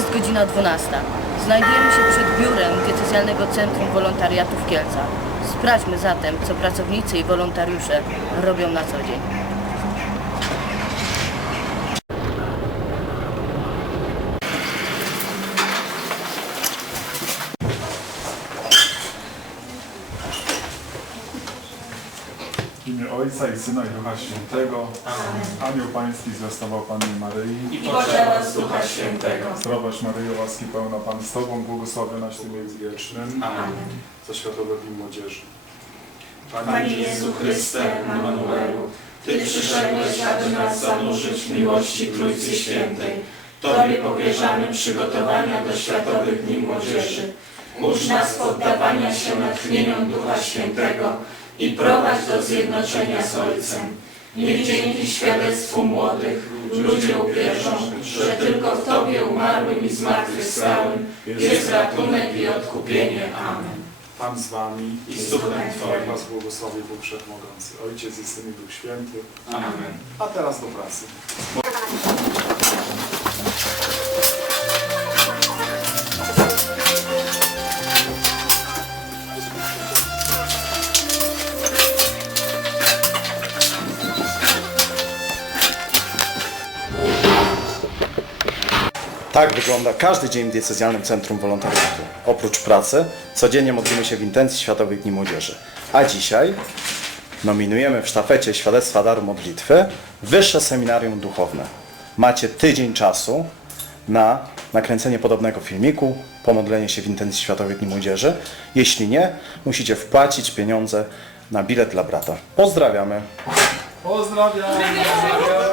godzina 12. Znajdujemy się przed biurem Diecezjalnego Centrum Wolontariatu w Kielcach. Sprawdźmy zatem, co pracownicy i wolontariusze robią na co dzień. W imię Ojca i Syna i Ducha Świętego. Anioł Pański zwiastował Pannie Maryi. i poczęła z Ducha Świętego. Zdrowaś Maryjo, łaski pełna Pan z Tobą, błogosławionaś Ty między wiecznym. Amen. Za światowe dni młodzieży. Panie Jezu Chryste, Emanuelu, Ty przyszedłeś, aby nas zanurzyć w miłości Trójcy Świętej. Tobie powierzamy przygotowania do Światowych Dni Młodzieży. Ucz nas poddawania się natchnieniom Ducha Świętego i prowadź do zjednoczenia z Ojcem. Niech dzięki świadectwu młodych ludzie uwierzą, że tylko w Tobie umarłym i zmartwychwstałym jest ratunek i odkupienie. Amen. Pan z Wami I z Duchem Twoim. Was błogosławi Bóg Wszechmogący, Ojciec i Syn i Duch Święty. Amen. A teraz do pracy. Tak wygląda każdy dzień w diecezjalnym centrum wolontariatu. Oprócz pracy, codziennie modlimy się w intencji Światowych Dni Młodzieży. A dzisiaj nominujemy w sztafecie Świadectwa Daru Modlitwy Wyższe Seminarium Duchowne. Macie tydzień czasu na nakręcenie podobnego filmiku, pomodlenie się w intencji Światowych Dni Młodzieży. Jeśli nie, musicie wpłacić pieniądze na bilet dla brata. Pozdrawiamy! Pozdrawiam!